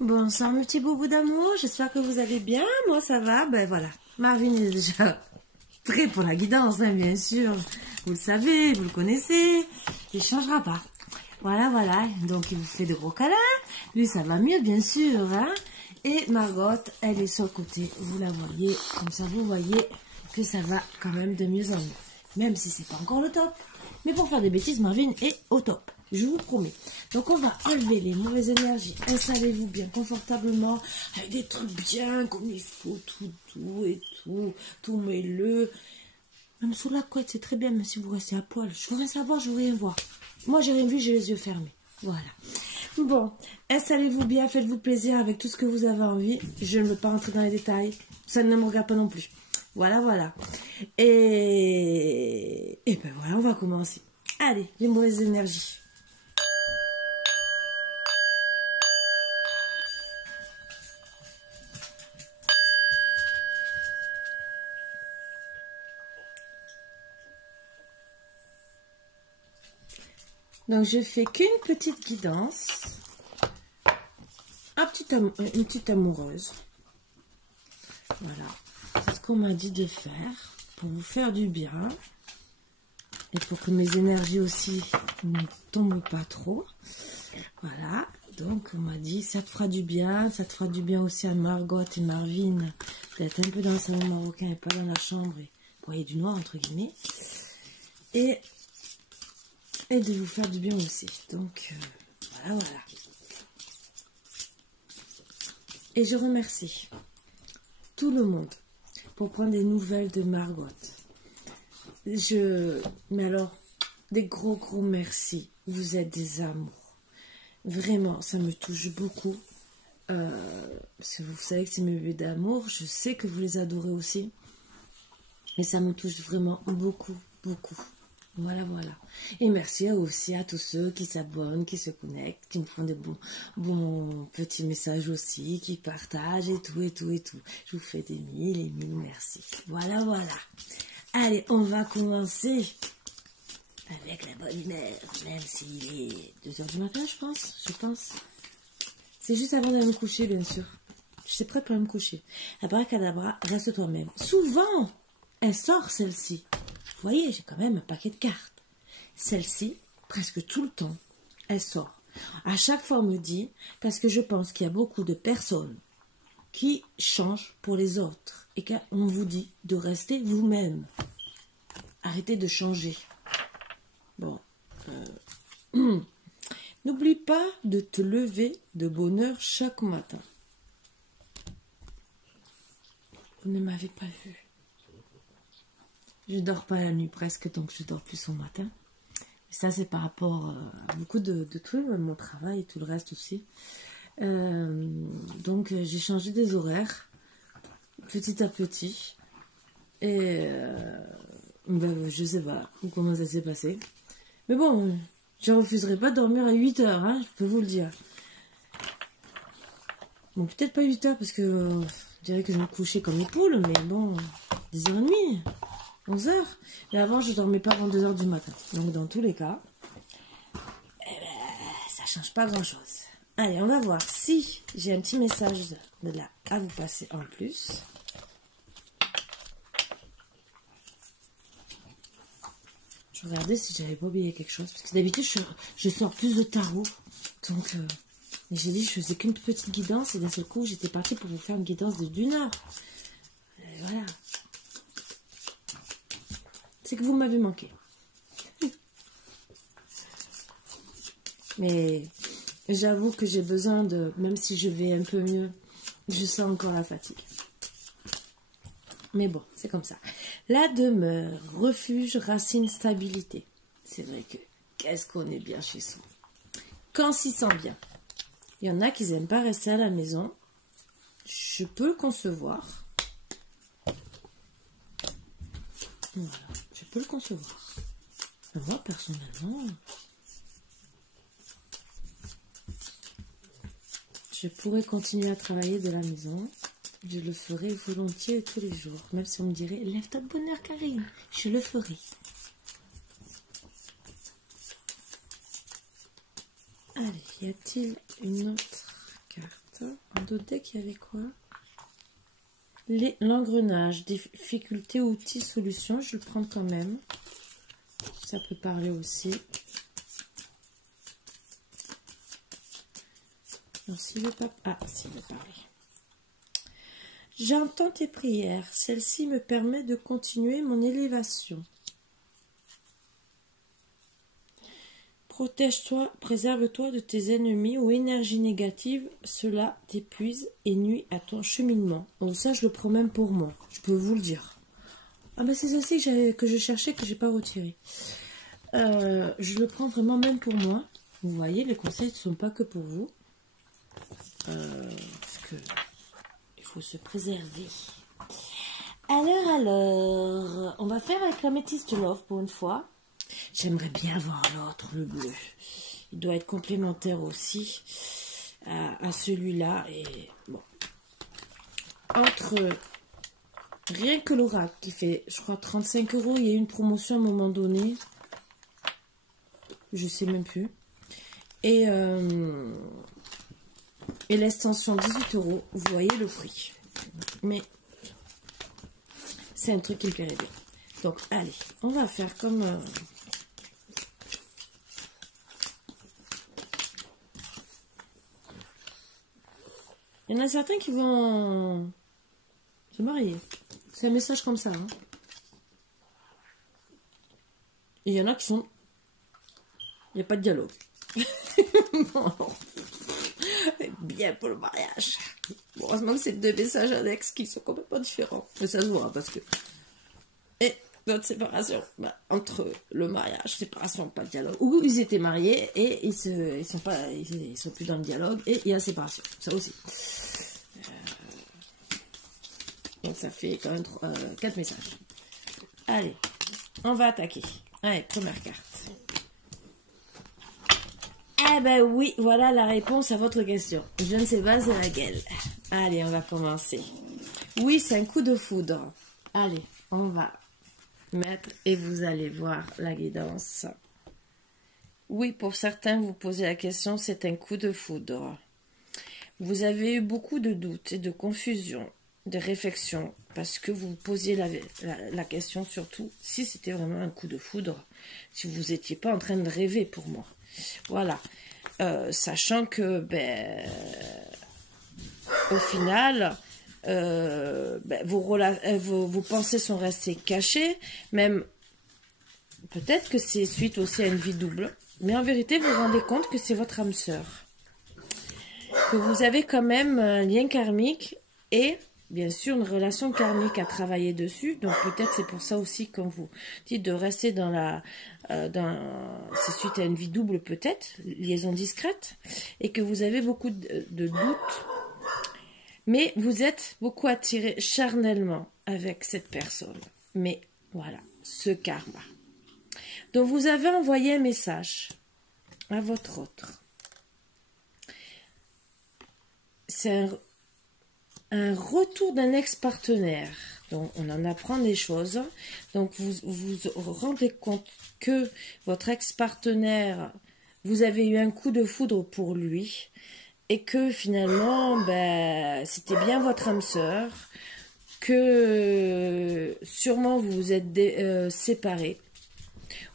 Bonsoir mes petits boubous d'amour, j'espère que vous allez bien, moi ça va, ben voilà, Marvin est déjà prêt pour la guidance, hein, bien sûr, vous le savez, vous le connaissez, il ne changera pas, voilà, donc il vous fait de gros câlins, lui ça va mieux bien sûr, hein, et Margot, elle est sur le côté, vous la voyez, comme ça vous voyez que ça va quand même de mieux en mieux, même si c'est pas encore le top, mais pour faire des bêtises, Marvin est au top. Je vous promets. Donc, on va enlever les mauvaises énergies. Installez-vous bien confortablement. Avec des trucs bien comme il faut. Tout mêleux. Même sous la couette, c'est très bien. Même si vous restez à poil. Je veux rien savoir, je veux rien voir. Moi, j'ai rien vu, j'ai les yeux fermés. Voilà. Bon, installez-vous bien. Faites-vous plaisir avec tout ce que vous avez envie. Je ne veux pas rentrer dans les détails. Ça ne me regarde pas non plus. Voilà. Et ben voilà, on va commencer. Allez, les mauvaises énergies. Donc, je fais qu'une petite guidance. Une petite amoureuse. Voilà. C'est ce qu'on m'a dit de faire pour vous faire du bien. Et pour que mes énergies aussi ne tombent pas trop. Voilà. Donc, on m'a dit, ça te fera du bien. Ça te fera du bien aussi à Margot et Marvin d'être un peu dans le salon marocain et pas dans la chambre. Et voyez du noir, entre guillemets. Et de vous faire du bien aussi. Donc, voilà. Et je remercie tout le monde pour prendre des nouvelles de Margot. Mais alors, des gros merci. Vous êtes des amours. Vraiment, ça me touche beaucoup. Parce que vous savez que c'est mes bébés d'amour. Je sais que vous les adorez aussi. Mais ça me touche vraiment beaucoup. Voilà. Et merci aussi à tous ceux qui s'abonnent, qui se connectent, qui me font des bons petits messages aussi, qui partagent et tout. Je vous fais des mille et mille merci. Voilà. Allez, on va commencer avec la bonne humeur, même s'il est 2 h du matin, je pense. C'est juste avant d'aller me coucher, bien sûr. Je suis prête pour aller me coucher. Abracadabra, reste toi-même. Souvent, elle sort celle-ci. Vous voyez, j'ai quand même un paquet de cartes. Celle-ci, presque tout le temps, elle sort. À chaque fois, on me dit, parce que je pense qu'il y a beaucoup de personnes qui changent pour les autres. Et qu'on vous dit de rester vous-même. Arrêtez de changer. Bon. N'oublie pas de te lever de bonne heure chaque matin. Vous ne m'avez pas vu. Je dors pas la nuit presque, donc je dors plus au matin. Et ça, c'est par rapport à beaucoup de trucs, mon travail et tout le reste aussi. Donc, j'ai changé des horaires, petit à petit. Et je sais pas comment ça s'est passé. Mais bon, je refuserai pas de dormir à 8 heures, hein, je peux vous le dire. Bon, peut-être pas 8 heures, parce que je dirais que je me couchais comme une poule, mais bon, 10h30. 11 h. Mais avant, je dormais pas avant 2 h du matin. Donc, dans tous les cas, ça change pas grand-chose. Allez, on va voir si j'ai un petit message de là à vous passer en plus. Je regardais si j'avais pas oublié quelque chose. Parce que d'habitude, je sors plus de tarot. Donc, j'ai dit, je faisais qu'une petite guidance. Et d'un seul coup, j'étais partie pour vous faire une guidance de 1 heure. Et voilà. C'est que vous m'avez manqué. Mais j'avoue que j'ai besoin de... Même si je vais un peu mieux, je sens encore la fatigue. Mais bon, c'est comme ça. La demeure, refuge, racine, stabilité. C'est vrai que qu'est-ce qu'on est bien chez soi. Quand s'y sent bien. Il y en a qui n'aiment pas rester à la maison. Je peux le concevoir. Voilà, je peux le concevoir. Mais moi, personnellement, je pourrais continuer à travailler de la maison. Je le ferai volontiers tous les jours. Même si on me dirait, lève-toi de bonne heure, Karine. Je le ferai. Allez, y a-t-il une autre carte? d'autres decks, il y avait quoi? L'engrenage, difficulté, outils, solutions. Je vais le prendre quand même. Ça peut parler aussi. Non, s'il veut pas... Ah, s'il veut parler. J'entends tes prières. Celle-ci me permet de continuer mon élévation. Protège-toi, préserve-toi de tes ennemis ou énergies négatives. Cela t'épuise et nuit à ton cheminement. Donc ça, je le prends même pour moi. Je peux vous le dire. Ah ben c'est celle-ci que je cherchais, que j'ai pas retiré. Je le prends vraiment même pour moi. Vous voyez, les conseils ne sont pas que pour vous. Parce que il faut se préserver. Alors, on va faire avec l'améthyste love pour une fois. J'aimerais bien voir l'autre, le bleu. Il doit être complémentaire aussi à celui-là. Et bon, entre rien que l'oracle qui fait, je crois, 35 €. Il y a eu une promotion à un moment donné. Je sais même plus. Et l'extension 18 €. Vous voyez le prix. Mais c'est un truc qui me plairait bien. Donc, allez, on va faire comme... Il y en a certains qui vont se marier. C'est un message comme ça. Hein. Et il y en a qui sont... Il n'y a pas de dialogue. Bon, bien pour le mariage. Bon, heureusement que c'est deux messages annexes qui sont complètement différents. Mais ça se voit parce que... Et notre séparation, bah, entre le mariage, séparation, pas de dialogue. Ou ils étaient mariés et ils sont plus dans le dialogue et il y a séparation. Ça aussi. Donc ça fait quand même 4 messages. Allez, on va attaquer. Allez, première carte. Eh ben oui, voilà la réponse à votre question. Je ne sais pas c'est laquelle. Allez, on va commencer. Oui, c'est un coup de foudre. Allez, on va mettre et vous allez voir la guidance. Oui, pour certains, vous posez la question, c'est un coup de foudre. Vous avez eu beaucoup de doutes et de confusion, de réflexion, parce que vous posiez la question surtout si c'était vraiment un coup de foudre, si vous n'étiez pas en train de rêver pour moi. Voilà. Sachant que, au final, vos pensées sont restées cachées, même peut-être que c'est suite aussi à une vie double, mais en vérité, vous vous rendez compte que c'est votre âme sœur, que vous avez quand même un lien karmique et bien sûr une relation karmique à travailler dessus. Donc peut-être c'est pour ça aussi quand vous dites de rester dans c'est suite à une vie double peut-être, liaison discrète, et que vous avez beaucoup de doutes, mais vous êtes beaucoup attiré charnellement avec cette personne. Mais voilà, ce karma. Donc vous avez envoyé un message à votre autre. C'est un retour d'un ex-partenaire. Donc, on en apprend des choses. Donc, vous vous rendez compte que votre ex-partenaire, vous avez eu un coup de foudre pour lui et que finalement, c'était bien votre âme sœur, que sûrement vous vous êtes séparés.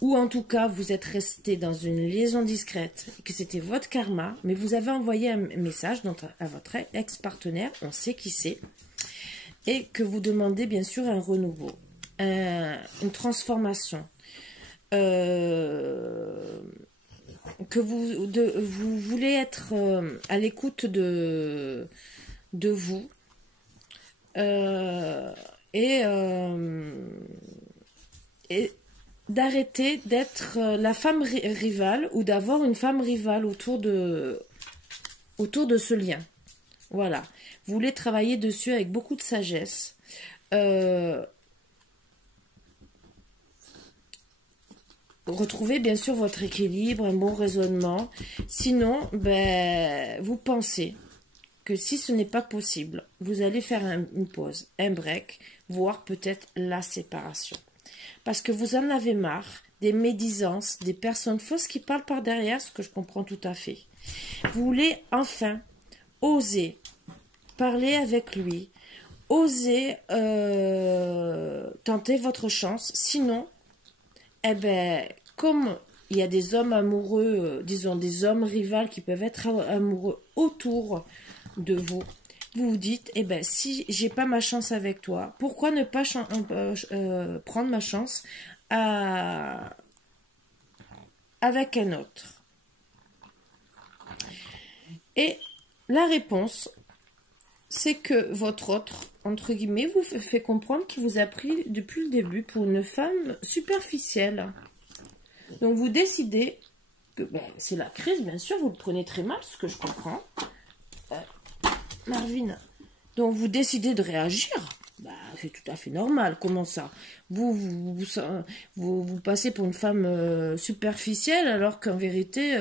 Ou en tout cas, vous êtes resté dans une liaison discrète, que c'était votre karma, mais vous avez envoyé un message à votre ex-partenaire, on sait qui c'est, et que vous demandez bien sûr un renouveau, une transformation, que vous voulez être à l'écoute de vous, et d'arrêter d'être la femme rivale ou d'avoir une femme rivale autour de ce lien. Voilà. Vous voulez travailler dessus avec beaucoup de sagesse. Retrouvez bien sûr votre équilibre, un bon raisonnement. Sinon, vous pensez que si ce n'est pas possible, vous allez faire une pause, un break, voire peut-être la séparation. Parce que vous en avez marre des médisances, des personnes fausses qui parlent par derrière, ce que je comprends tout à fait. Vous voulez enfin oser parlez avec lui, osez tenter votre chance. Sinon, eh ben, comme il y a des hommes amoureux, disons des hommes rivales qui peuvent être amoureux autour de vous, vous vous dites, eh ben, si j'ai pas ma chance avec toi, pourquoi ne pas prendre ma chance avec un autre? Et la réponse, c'est que votre autre, entre guillemets, vous fait comprendre qu'il vous a pris depuis le début pour une femme superficielle. Donc vous décidez que c'est la crise, bien sûr, vous le prenez très mal, ce que je comprends. Marvin. Donc vous décidez de réagir. Bah, c'est tout à fait normal. Comment ça? Vous passez pour une femme superficielle alors qu'en vérité,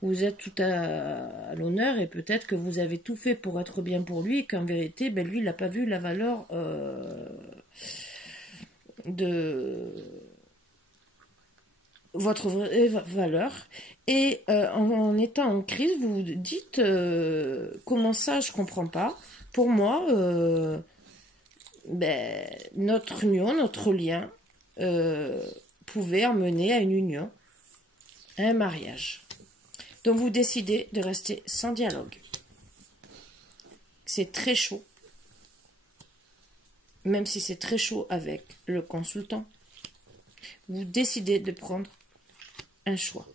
vous êtes tout à l'honneur et peut-être que vous avez tout fait pour être bien pour lui et qu'en vérité, ben, lui, il n'a pas vu la valeur de votre vraie valeur. Et en étant en crise, vous vous dites comment ça, je comprends pas. Pour moi, notre union, notre lien pouvait emmener à une union, à un mariage. Donc vous décidez de rester sans dialogue. C'est très chaud, même si c'est très chaud avec le consultant. Vous décidez de prendre un choix.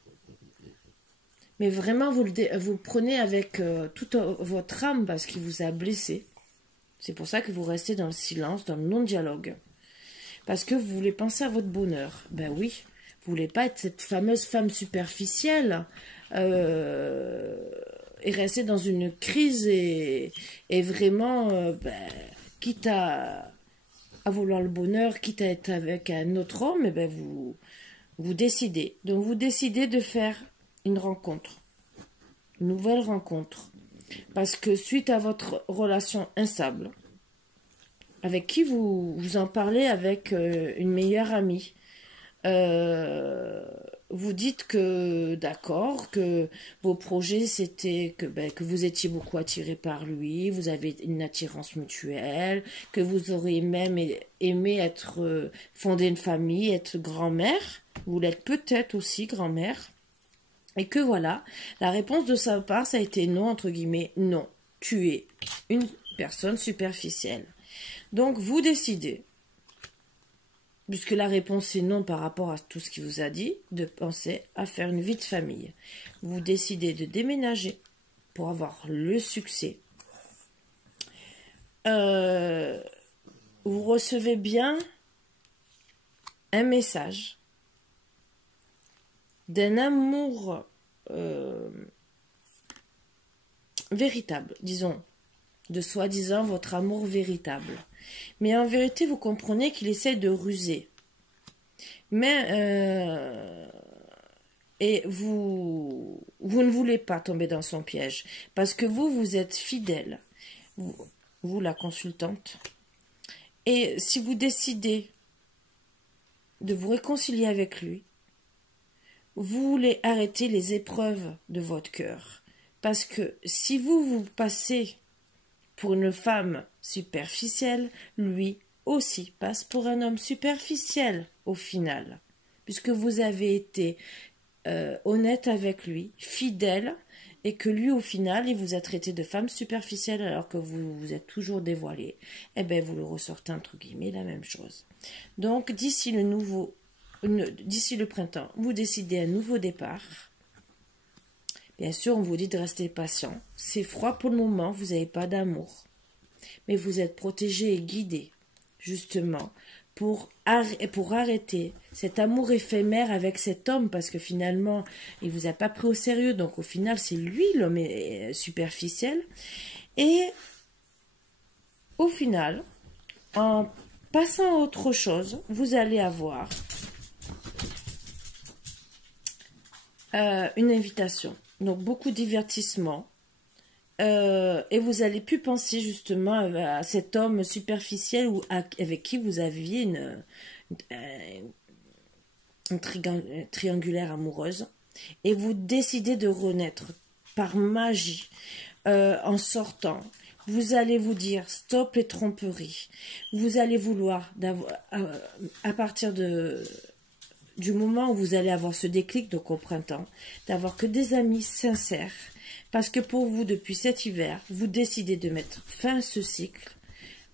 Mais vraiment, vous le prenez avec toute votre âme parce qu'il vous a blessé. C'est pour ça que vous restez dans le silence, dans le non-dialogue. Parce que vous voulez penser à votre bonheur. Ben oui, vous voulez pas être cette fameuse femme superficielle et rester dans une crise et vraiment, quitte à vouloir le bonheur, quitte à être avec un autre homme, et ben vous décidez. Donc vous décidez de faire une rencontre, une nouvelle rencontre. Parce que suite à votre relation instable, avec qui vous en parlez avec une meilleure amie, vous dites que d'accord, que vos projets c'était que vous étiez beaucoup attiré par lui, vous avez une attirance mutuelle, que vous auriez même aimé être fonder une famille, être grand-mère, vous l'êtes peut-être aussi grand-mère. Et que voilà, la réponse de sa part, ça a été non, entre guillemets, non. Tu es une personne superficielle. Donc, vous décidez, puisque la réponse est non par rapport à tout ce qu'il vous a dit, de penser à faire une vie de famille. Vous décidez de déménager pour avoir le succès. Vous recevez bien un message d'un amour véritable, disons, de soi-disant votre amour véritable. Mais en vérité, vous comprenez qu'il essaie de ruser. Mais et vous ne voulez pas tomber dans son piège parce que vous êtes fidèle, vous la consultante. Et si vous décidez de vous réconcilier avec lui, vous voulez arrêter les épreuves de votre cœur. Parce que si vous passez pour une femme superficielle, lui aussi passe pour un homme superficiel au final. Puisque vous avez été honnête avec lui, fidèle, et que lui au final, il vous a traité de femme superficielle alors que vous vous êtes toujours dévoilé. Eh bien, vous le ressortez entre guillemets la même chose. Donc, d'ici le printemps, vous décidez un nouveau départ. Bien sûr, on vous dit de rester patient. C'est froid pour le moment, vous n'avez pas d'amour. Mais vous êtes protégé et guidé, justement, pour arrêter cet amour éphémère avec cet homme, parce que finalement, il ne vous a pas pris au sérieux. Donc au final, c'est lui l'homme superficiel. Et au final, en passant à autre chose, vous allez avoir une invitation, donc beaucoup de divertissement, et vous allez plus penser justement à cet homme superficiel ou avec qui vous aviez une triangulaire amoureuse, et vous décidez de renaître par magie en sortant. vous allez vous dire stop les tromperies. Vous allez vouloir, à partir du moment où vous allez avoir ce déclic, donc au printemps, d'avoir que des amis sincères. Parce que pour vous, depuis cet hiver, vous décidez de mettre fin à ce cycle,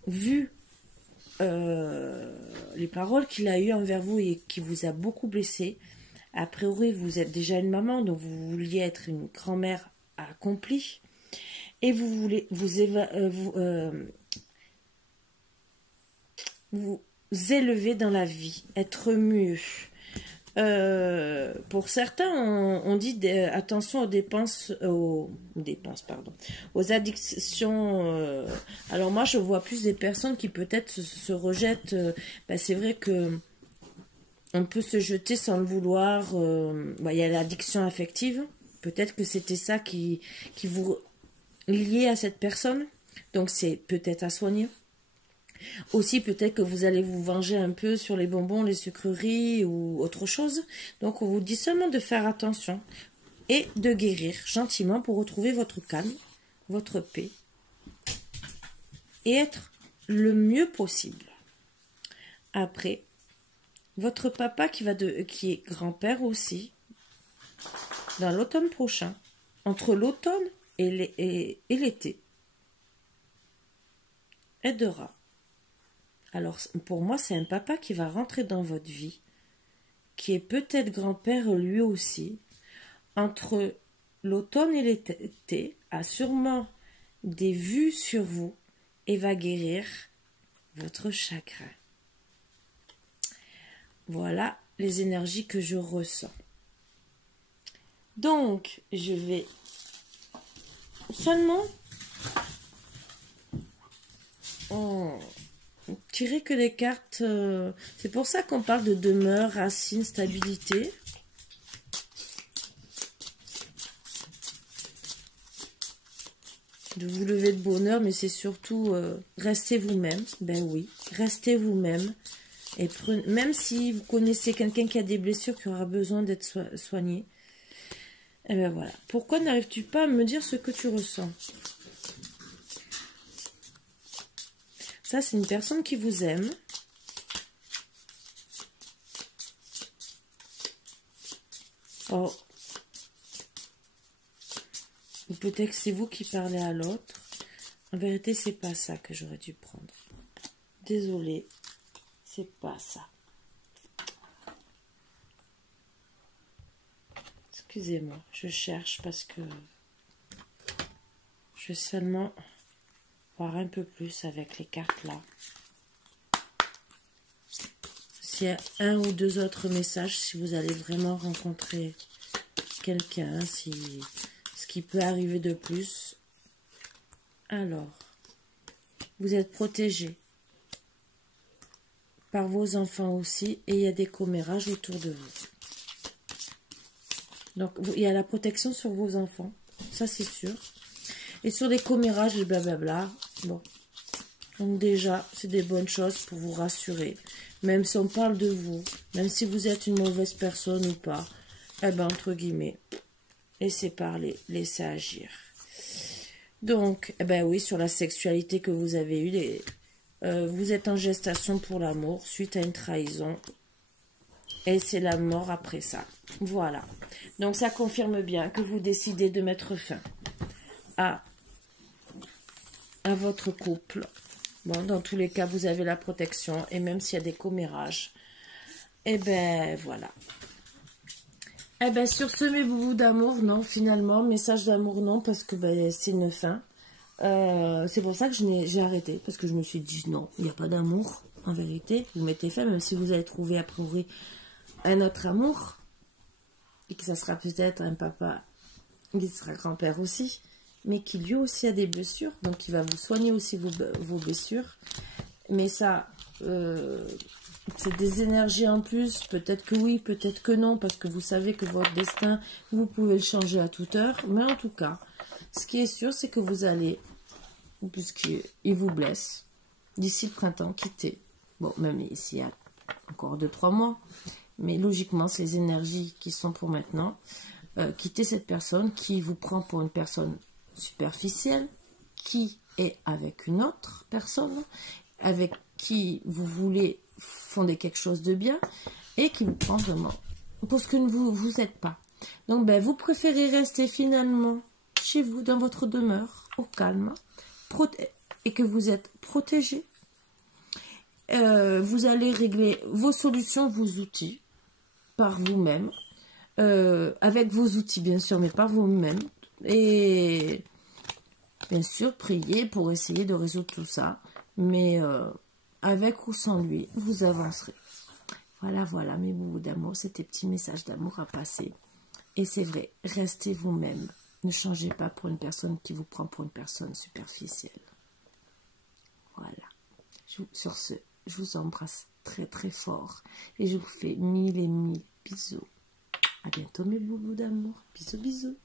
vu les paroles qu'il a eues envers vous et qui vous a beaucoup blessé. A priori, vous êtes déjà une maman, donc vous vouliez être une grand-mère accomplie. Et vous voulez vous élever dans la vie, être mieux. Pour certains, on dit attention aux dépenses, aux addictions. Alors moi, je vois plus des personnes qui peut-être se rejettent. C'est vrai que on peut se jeter sans le vouloir. Il y a l'addiction affective. Peut-être que c'était ça qui vous liait à cette personne. Donc c'est peut-être à soigner. Aussi, peut-être que vous allez vous venger un peu sur les bonbons, les sucreries ou autre chose. Donc, on vous dit seulement de faire attention et de guérir gentiment pour retrouver votre calme, votre paix et être le mieux possible. Après, votre papa qui est grand-père aussi, dans l'automne prochain, entre l'automne et l'été, aidera. Alors, pour moi, c'est un papa qui va rentrer dans votre vie, qui est peut-être grand-père lui aussi, entre l'automne et l'été, a sûrement des vues sur vous et va guérir votre chagrin. Voilà les énergies que je ressens. Donc, je vais seulement tirer que les cartes. C'est pour ça qu'on parle de demeure, racine, stabilité. De vous lever de bonheur, mais c'est surtout restez vous-même. Ben oui, restez vous-même. Et même si vous connaissez quelqu'un qui a des blessures, qui aura besoin d'être soigné, et ben voilà. Pourquoi n'arrives-tu pas à me dire ce que tu ressens? Ça, c'est une personne qui vous aime. Oh. Ou peut-être que c'est vous qui parlez à l'autre. En vérité, c'est pas ça que j'aurais dû prendre. Désolée, c'est pas ça. Excusez-moi, je cherche parce que je veux seulement voir un peu plus avec les cartes là. S'il y a un ou deux autres messages, si vous allez vraiment rencontrer quelqu'un, ce qui peut arriver de plus. Alors, vous êtes protégé par vos enfants aussi et il y a des commérages autour de vous. Donc, il y a la protection sur vos enfants, ça c'est sûr. Et sur les commérages et blablabla, bon. Donc déjà, c'est des bonnes choses pour vous rassurer. Même si on parle de vous, même si vous êtes une mauvaise personne ou pas, eh ben, entre guillemets, laissez parler, laissez agir. Donc, eh ben oui, sur la sexualité que vous avez eue, vous êtes en gestation pour l'amour suite à une trahison. Et c'est la mort après ça. Voilà. Donc, ça confirme bien que vous décidez de mettre fin à votre couple. Bon, dans tous les cas, vous avez la protection. Et même s'il y a des commérages. Et ben, voilà. Eh ben, sur ce, mes boubous d'amour, non, finalement. Message d'amour, non, parce que ben, c'est une fin. C'est pour ça que j'ai arrêté. Parce que je me suis dit, non, il n'y a pas d'amour, en vérité. Vous mettez fin, même si vous allez trouver, a priori, un autre amour. Et que ça sera peut-être un papa qui sera grand-père aussi. Mais qui lui aussi a des blessures, donc il va vous soigner aussi vos blessures. Mais ça, c'est des énergies en plus, peut-être que oui, peut-être que non, parce que vous savez que votre destin, vous pouvez le changer à toute heure. Mais en tout cas, ce qui est sûr, c'est que vous allez, puisqu'il vous blesse, d'ici le printemps, quitter. Bon, même ici, il y a encore 2-3 mois, mais logiquement, c'est les énergies qui sont pour maintenant. Quitter cette personne qui vous prend pour une personne superficielle, qui et avec une autre personne avec qui vous voulez fonder quelque chose de bien et qui vous prend vraiment pour ce que vous n'êtes pas. Donc, ben, vous préférez rester finalement chez vous, dans votre demeure, au calme, et que vous êtes protégé. Vous allez régler vos solutions, vos outils, par vous-même, avec vos outils, bien sûr, mais par vous-même. Et bien sûr, priez pour essayer de résoudre tout ça, mais avec ou sans lui, vous avancerez. Voilà, mes bouts d'amour, c'était petit message d'amour à passer. Et c'est vrai, restez vous-même. Ne changez pas pour une personne qui vous prend pour une personne superficielle. Voilà. Sur ce, je vous embrasse très très fort. Et je vous fais 1000 et 1000 bisous. À bientôt mes boubous d'amour. Bisous, bisous.